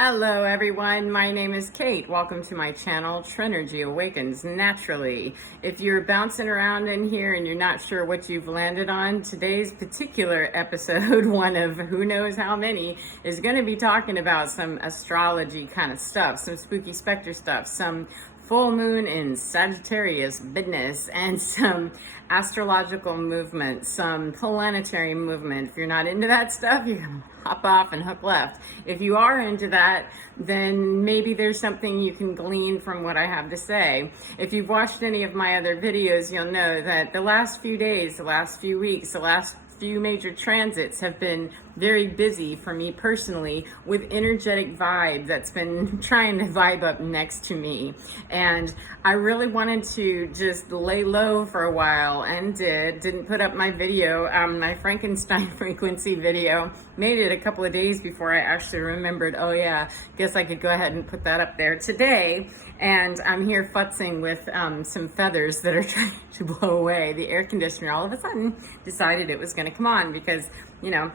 Hello everyone, my name is Kate. Welcome to my channel, Trinergy Awakens Naturally. If you're bouncing around in here and you're not sure what you've landed on, today's particular episode, one of who knows how many, is going to be talking about some astrology kind of stuff, some spooky specter stuff, some full moon in Sagittarius business, and some astrological movement, some planetary movement. If you're not into that stuff, you can hop off and hook left. If you are into that, then maybe there's something you can glean from what I have to say. If you've watched any of my other videos, you'll know that the last few days, the last few weeks, the last few major transits have been very busy for me personally with energetic vibe that's been trying to vibe up next to me. And I really wanted to just lay low for a while and didn't put up my video, my Frankenstein frequency video. Made it a couple of days before I actually remembered, oh yeah, guess I could go ahead and put that up there today. And I'm here futzing with some feathers that are trying to blow away. The air conditioner all of a sudden decided it was going to come on because, you know,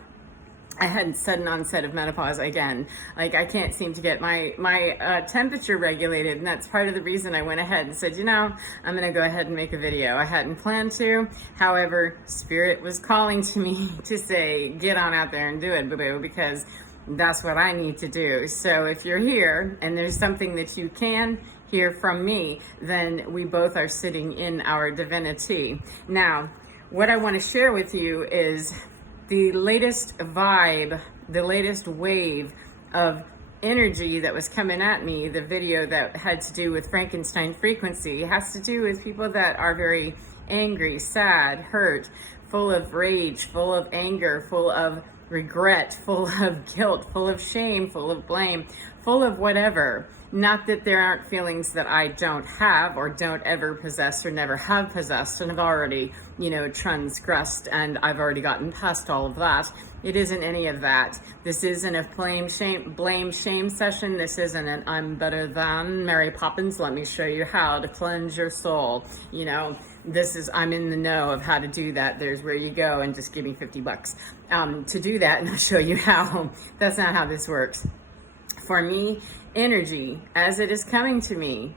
I had sudden onset of menopause again. Like, I can't seem to get my temperature regulated, and that's part of the reason I went ahead and said, you know, I'm going to go ahead and make a video. I hadn't planned to. However, Spirit was calling to me to say, get on out there and do it, boo-boo, because that's what I need to do. So if you're here and there's something that you can hear from me, then we both are sitting in our divinity. Now, what I want to share with you is the latest vibe, the latest wave of energy that was coming at me. The video that had to do with Frankenstein frequency has to do with people that are very angry, sad, hurt, full of rage, full of anger, full of regret, full of guilt, full of shame, full of blame, full of whatever. Not that there aren't feelings that I don't have or don't ever possess or never have possessed and have already, you know, transgressed, and I've already gotten past all of that. It isn't any of that. This isn't a blame shame session. This isn't an I'm better than Mary Poppins, let me show you how to cleanse your soul. You know, this is, I'm in the know of how to do that. There's where you go and just give me $50 to do that, and I'll show you how. That's not how this works. For me, energy, as it is coming to me,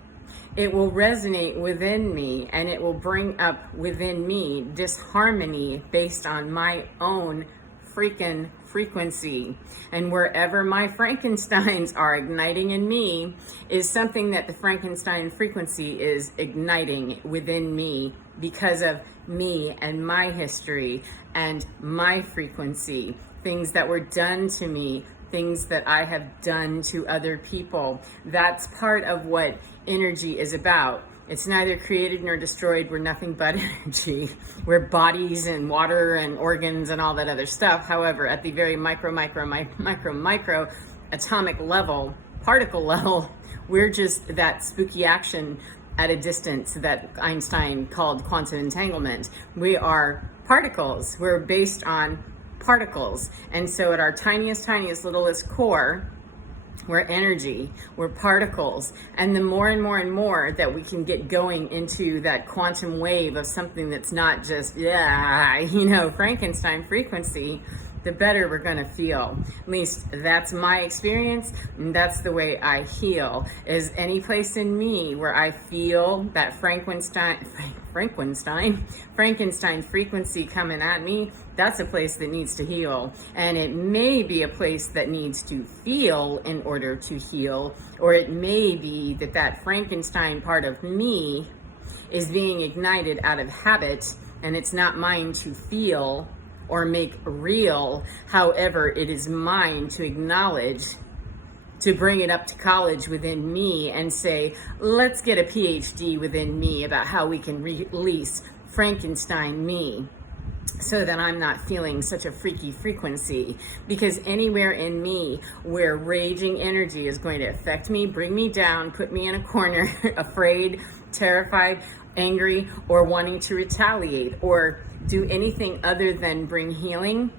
it will resonate within me, and it will bring up within me disharmony based on my own freaking frequency. And wherever my Frankensteins are igniting in me is something that the Frankenstein frequency is igniting within me because of me and my history and my frequency, things that were done to me, things that I have done to other people. That's part of what energy is about. It's neither created nor destroyed. We're nothing but energy. We're bodies and water and organs and all that other stuff. However, at the very micro atomic level, particle level, we're just that spooky action at a distance that Einstein called quantum entanglement. We are particles. We're based on particles. And so at our tiniest, littlest core, we're energy, we're particles. And the more and more that we can get going into that quantum wave of something that's not just, yeah, you know, Frankenstein frequency, the better we're going to feel. At least that's my experience, and that's the way I heal. Is any place in me where I feel that Frankenstein frequency coming at me, that's a place that needs to heal. And it may be a place that needs to feel in order to heal, or it may be that Frankenstein part of me is being ignited out of habit, and it's not mine to feel or make real. However, it is mine to acknowledge, to bring it up to college within me and say, let's get a PhD within me about how we can release Frankenstein me so that I'm not feeling such a freaky frequency. Because anywhere in me where raging energy is going to affect me, bring me down, put me in a corner, afraid, terrified, angry, or wanting to retaliate or do anything other than bring healing,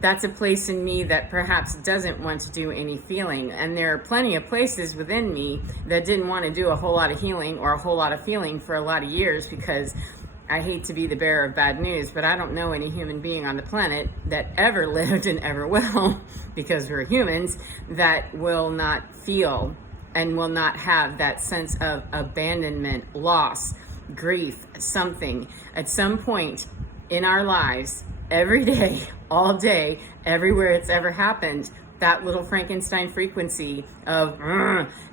that's a place in me that perhaps doesn't want to do any feeling. And there are plenty of places within me that didn't want to do a whole lot of healing or a whole lot of feeling for a lot of years because I hate to be the bearer of bad news, but I don't know any human being on the planet that ever lived and ever will, because we're humans, that will not feel and will not have that sense of abandonment, loss, grief, something at some point in our lives, every day, all day, everywhere it's ever happened. That little Frankenstein frequency of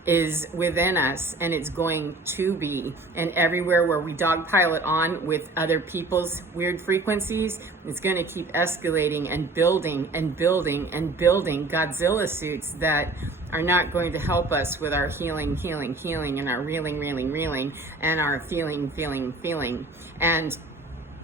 is within us, and it's going to be. And everywhere where we dogpile it on with other people's weird frequencies, it's going to keep escalating and building and building and building Godzilla suits that are not going to help us with our healing, and our reeling, and our feeling. And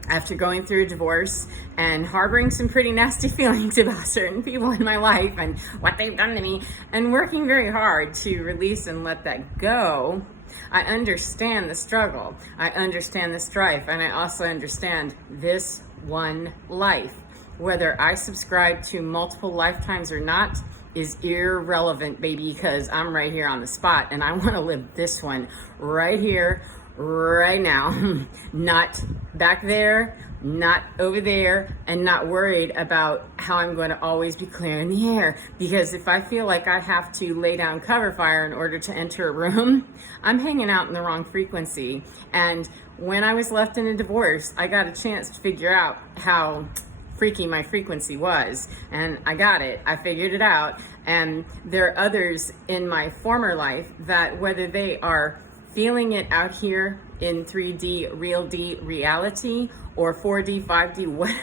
after going through a divorce and harboring some pretty nasty feelings about certain people in my life and what they've done to me, and working very hard to release and let that go, I understand the struggle. I understand the strife. And I also understand this one life. Whether I subscribe to multiple lifetimes or not is irrelevant, baby, because I'm right here on the spot and I want to live this one right here, right now. Not back there, not over there, and not worried about how I'm going to always be clearing the air. Because if I feel like I have to lay down cover fire in order to enter a room, I'm hanging out in the wrong frequency. And when I was left in a divorce, I got a chance to figure out how freaky my frequency was, and I got it. I figured it out. And there are others in my former life that, whether they are feeling it out here in 3D, real D reality, or 4D, 5D, what?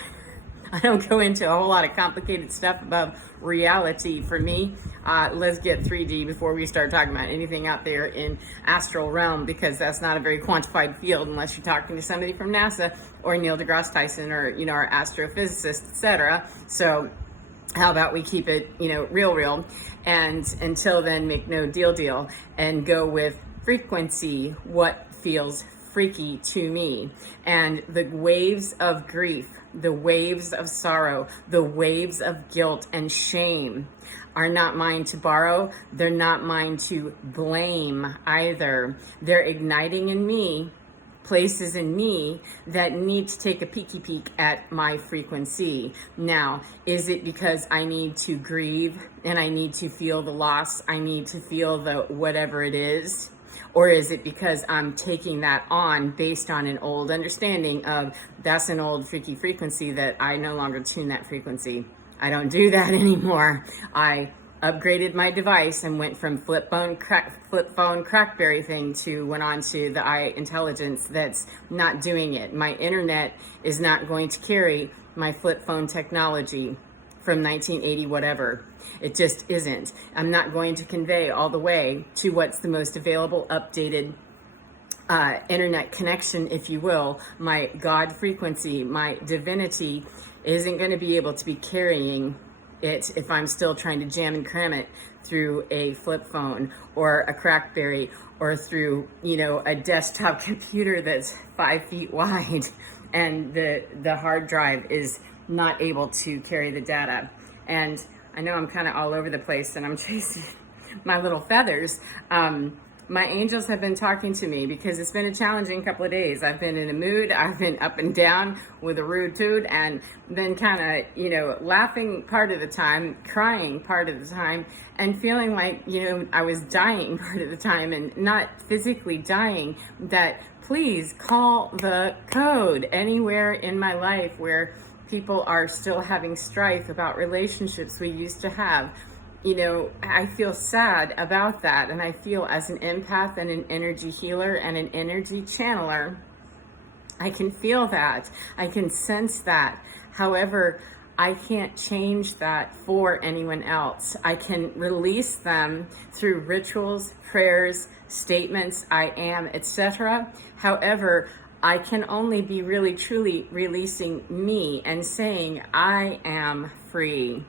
I don't go into a whole lot of complicated stuff about reality for me. Let's get 3D before we start talking about anything out there in astral realm, because that's not a very quantified field unless you're talking to somebody from NASA or Neil deGrasse Tyson or, our astrophysicist, etc. So how about we keep it, real, and until then, make no deal, and go with frequency, what feels freaky to me. And the waves of grief, the waves of sorrow, the waves of guilt and shame are not mine to borrow. They're not mine to blame either. They're igniting in me places in me that need to take a peeky peek at my frequency. Now, is it because I need to grieve and I need to feel the loss? I need to feel the whatever it is? Or is it because I'm taking that on based on an old understanding of that's an old freaky frequency that I no longer tune that frequency? I don't do that anymore. I upgraded my device and went from flip phone crackberry thing to went on to the intelligence that's not doing it. My internet is not going to carry my flip phone technology from 1980 whatever. It just isn't. I'm not going to convey all the way to what's the most available, updated internet connection, if you will. My God frequency, my divinity isn't going to be able to be carrying it if I'm still trying to jam and cram it through a flip phone or a crackberry or through, a desktop computer that's 5 feet wide and the hard drive is not able to carry the data. And I know I'm kind of all over the place and I'm chasing my little feathers. My angels have been talking to me because it's been a challenging couple of days. I've been in a mood. I've been up and down with a rude tude and been kind of, laughing part of the time, crying part of the time, and feeling like, I was dying part of the time and not physically dying. That please call the code anywhere in my life where people are still having strife about relationships we used to have. I feel sad about that, and I feel as an empath and an energy healer and an energy channeler, I can feel that. I can sense that. However, I can't change that for anyone else. I can release them through rituals, prayers, statements, I am, etc. However, I can only be really truly releasing me and saying I am free.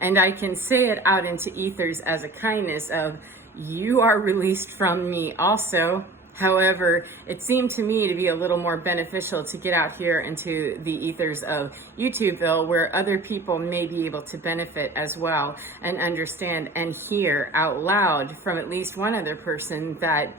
And I can say it out into ethers as a kindness of, you are released from me also. However, it seemed to me to be a little more beneficial to get out here into the ethers of YouTubeville, where other people may be able to benefit as well and understand and hear out loud from at least one other person that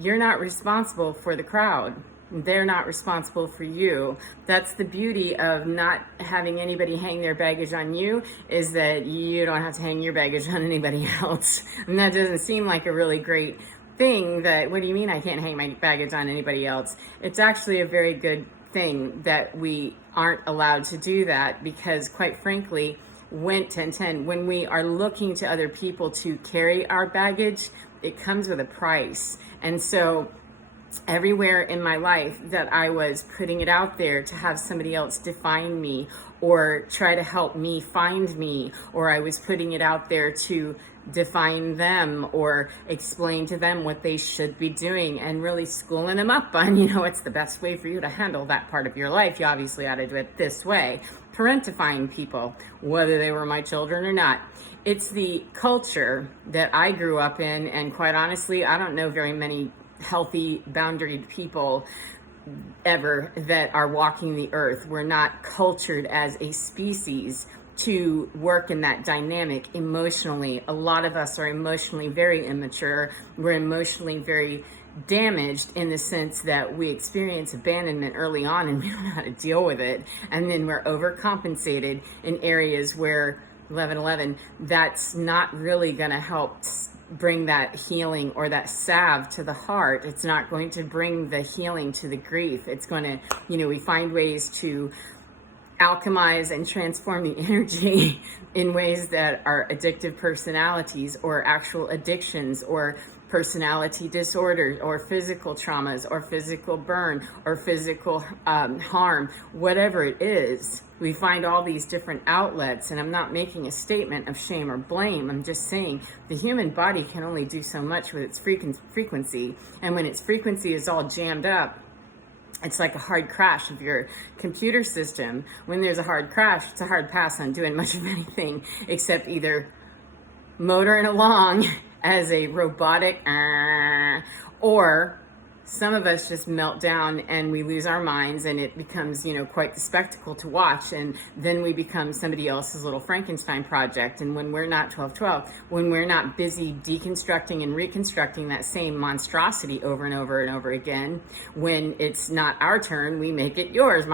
you're not responsible for the crowd. They're not responsible for you. That's the beauty of not having anybody hang their baggage on you, is that you don't have to hang your baggage on anybody else. And that doesn't seem like a really great thing. That, what do you mean I can't hang my baggage on anybody else? It's actually a very good thing that we aren't allowed to do that, because quite frankly, when we are looking to other people to carry our baggage, it comes with a price. And so everywhere in my life that I was putting it out there to have somebody else define me or try to help me find me, or I was putting it out there to define them or explain to them what they should be doing, and really schooling them up on, what's the best way for you to handle that part of your life. You obviously ought to do it this way. Parentifying people, whether they were my children or not. It's the culture that I grew up in, and quite honestly, I don't know very many healthy, boundaried people ever that are walking the earth. We're not cultured as a species to work in that dynamic emotionally. A lot of us are emotionally very immature. We're emotionally very damaged in the sense that we experience abandonment early on and we don't know how to deal with it. And then we're overcompensated in areas where 1111, that's not really going to help bring that healing or that salve to the heart. It's not going to bring the healing to the grief. It's going to, we find ways to alchemize and transform the energy in ways that are addictive personalities or actual addictions or personality disorders or physical traumas or physical burn or physical harm, whatever it is. We find all these different outlets, and I'm not making a statement of shame or blame. I'm just saying the human body can only do so much with its frequency, and when its frequency is all jammed up, it's like a hard crash of your computer system. When there's a hard crash, it's a hard pass on doing much of anything except either motoring along as a robotic, or some of us just melt down and we lose our minds, and it becomes, quite the spectacle to watch. And then we become somebody else's little Frankenstein project. And when we're not 1212, when we're not busy deconstructing and reconstructing that same monstrosity over and over and over again, when it's not our turn, we make it yours.